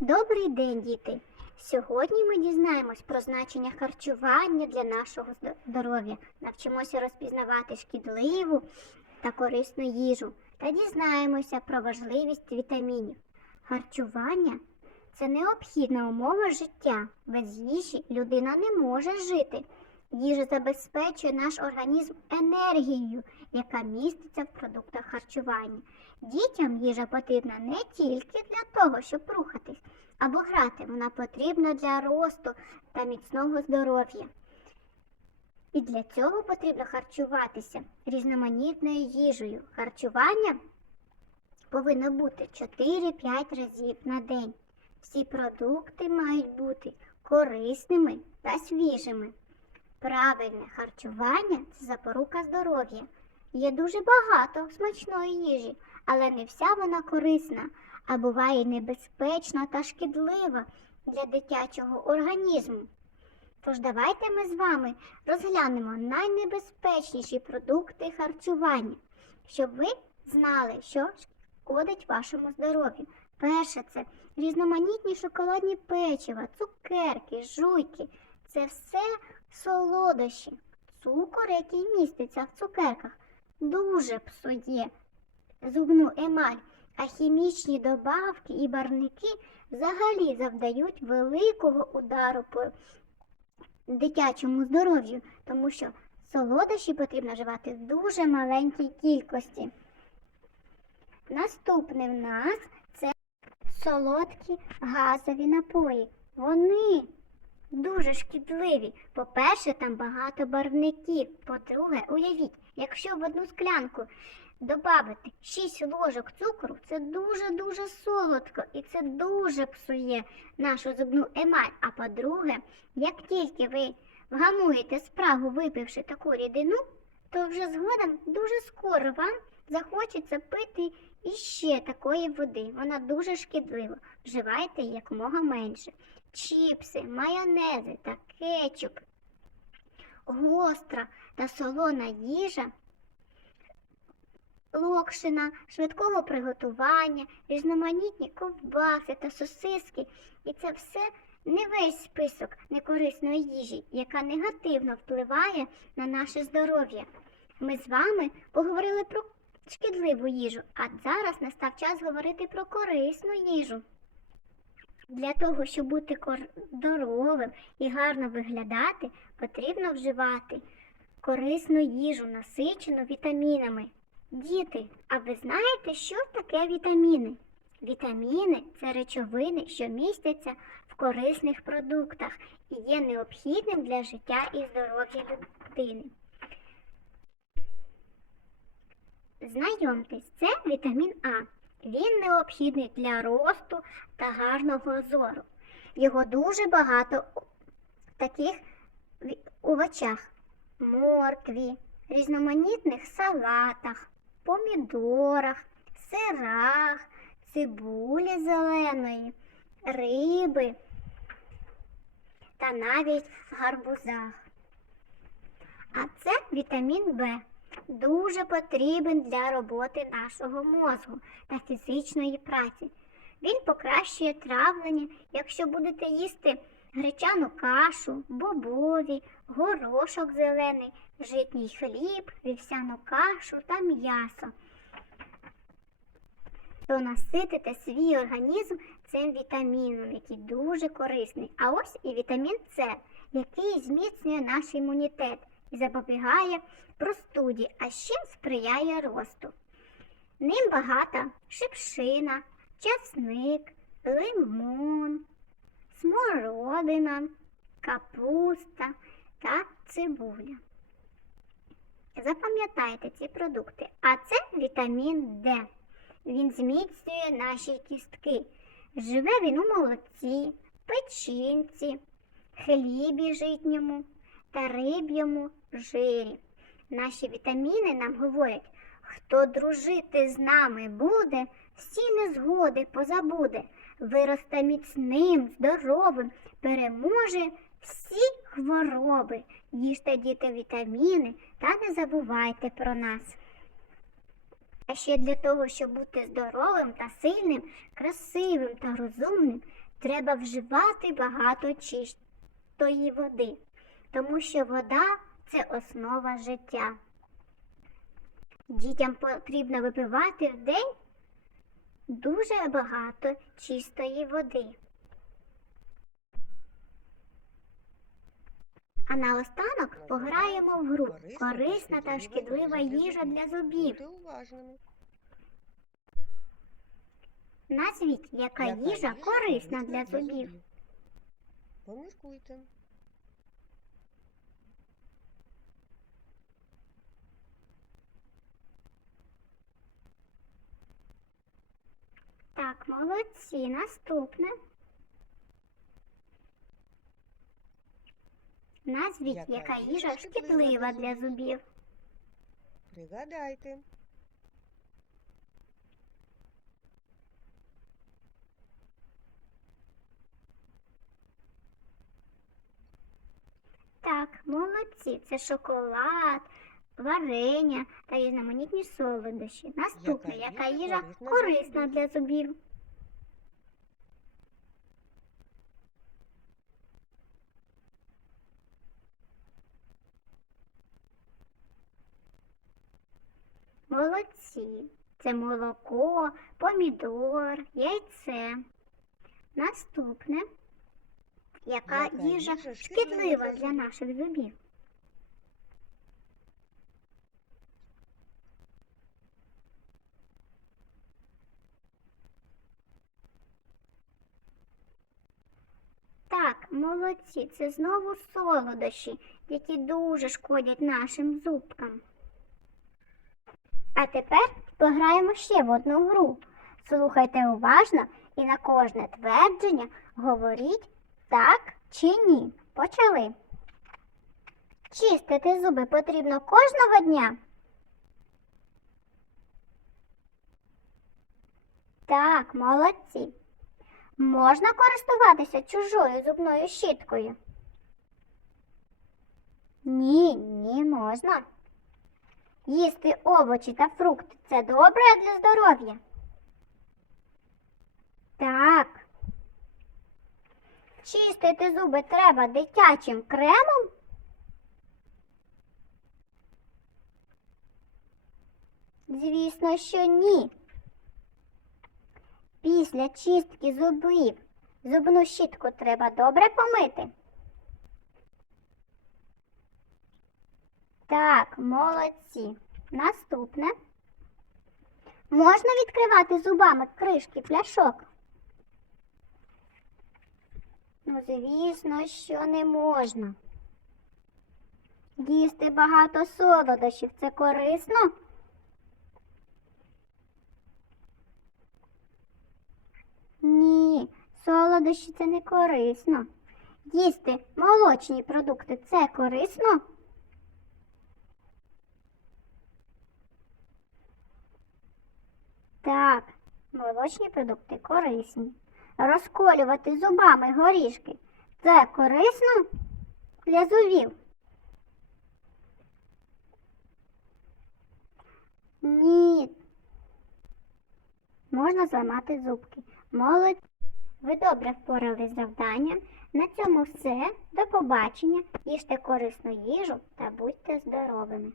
Добрий день, діти! Сьогодні ми дізнаємось про значення харчування для нашого здоров'я, навчимося розпізнавати шкідливу та корисну їжу та дізнаємося про важливість вітамінів. Харчування це необхідна умова життя. Без їжі людина не може жити. Їжа забезпечує наш організм енергією, яка міститься в продуктах харчування. Дітям їжа потрібна не тільки для того, щоб рухатись або грати, вона потрібна для росту та міцного здоров'я. І для цього потрібно харчуватися різноманітною їжею. Харчування повинно бути 4-5 разів на день. Всі продукти мають бути корисними та свіжими. Правильне харчування це запорука здоров'я. Є дуже багато смачної їжі, але не вся вона корисна, а буває небезпечна та шкідлива для дитячого організму. Тож давайте ми з вами розглянемо найнебезпечніші продукти харчування, щоб ви знали, що шкодить вашому здоров'ю. Перше це різноманітні шоколадні печива, цукерки, жуйки. Це все солодощі. Цукор, який міститься в цукерках, дуже псує зубну емаль, а хімічні добавки і барвники взагалі завдають великого удару по дитячому здоров'ю, тому що солодощі потрібно вживати в дуже маленькій кількості. Наступне в нас це солодкі газові напої. Вони дуже шкідливі. По-перше, там багато барвників. По-друге, уявіть, якщо в одну склянку додати 6 ложок цукру, це дуже-дуже солодко і це дуже псує нашу зубну емаль. А по-друге, як тільки ви вгамуєте спрагу, випивши таку рідину, то вже згодом дуже скоро вам захочеться пити іще такої води. Вона дуже шкідлива. Вживайте якомога менше. Чіпси, майонези та кетчуп, гостра та солона їжа, локшина, швидкого приготування, різноманітні ковбаси та сосиски. І це все не весь список некорисної їжі, яка негативно впливає на наше здоров'я. Ми з вами поговорили про шкідливу їжу, а зараз настав час говорити про корисну їжу. Для того, щоб бути здоровим і гарно виглядати, потрібно вживати корисну їжу, насичену вітамінами. Діти, а ви знаєте, що таке вітаміни? Вітаміни це речовини, що містяться в корисних продуктах і є необхідним для життя і здоров'я людини. Знайомтесь, це вітамін А. Він необхідний для росту та гарного зору. Його дуже багато у таких овочах: моркві, різноманітних салатах, помідорах, сирах, цибулі зеленої, риби та навіть гарбузах. А це вітамін В. Дуже потрібен для роботи нашого мозку та фізичної праці. Він покращує травлення, якщо будете їсти гречану кашу, бобові, горошок зелений, житній хліб, вівсяну кашу та м'ясо. То наситите свій організм цим вітаміном, який дуже корисний. А ось і вітамін С, який зміцнює наш імунітет і запобігає простуді, а ще сприяє росту. Ним багата шипшина, часник, лимон, смородина, капуста та цибуля. Запам'ятайте ці продукти. А це вітамін Д. Він зміцнює наші кістки. Живе він у молоці, печінці, хлібі житньому та риб'єму жирі. Наші вітаміни нам говорять, хто дружити з нами буде, всі незгоди позабуде, виросте міцним, здоровим, переможе всі хвороби. Їжте діти вітаміни та не забувайте про нас. А ще для того, щоб бути здоровим та сильним, красивим та розумним, треба вживати багато чистої води, тому що вода це основа життя. Дітям потрібно випивати в день дуже багато чистої води. А наостанок пограємо в гру корисна та шкідлива їжа для зубів. Назвіть, яка їжа корисна для зубів. Поміркуйте. Так, молодці. Наступне. Назвіть, Яка яка їжа шкідлива для зубів? Пригадайте. Так, молодці. Це шоколад, варення та різноманітні солодощі. Наступне, Яка їжа корисна для зубів? Молодці. Це молоко, помідор, яйце. Наступне. Яка Яка їжа шкідлива для наших зубів? Так, молодці, це знову солодощі, які дуже шкодять нашим зубкам. А тепер пограємо ще в одну гру. Слухайте уважно і на кожне твердження говоріть так чи ні. Почали. Чистити зуби потрібно кожного дня. Так, молодці. Можна користуватися чужою зубною щіткою? Ні, не можна. Їсти овочі та фрукти це добре для здоров'я? Так. Чистити зуби треба дитячим кремом? Звісно, що ні. Після чистки зубів зубну щітку треба добре помити. Так, молодці. Наступне. Можна відкривати зубами кришки пляшок? Ну, звісно, що не можна. Їсти багато солодощів це корисно? Ні, солодощі це не корисно. Їсти молочні продукти це корисно? Так, молочні продукти корисні. Розколювати зубами горішки це корисно для зубів? Ні. Можна зламати зубки. Молодці. Ви добре впорались з завданням. На цьому все. До побачення. Їжте корисну їжу та будьте здоровими.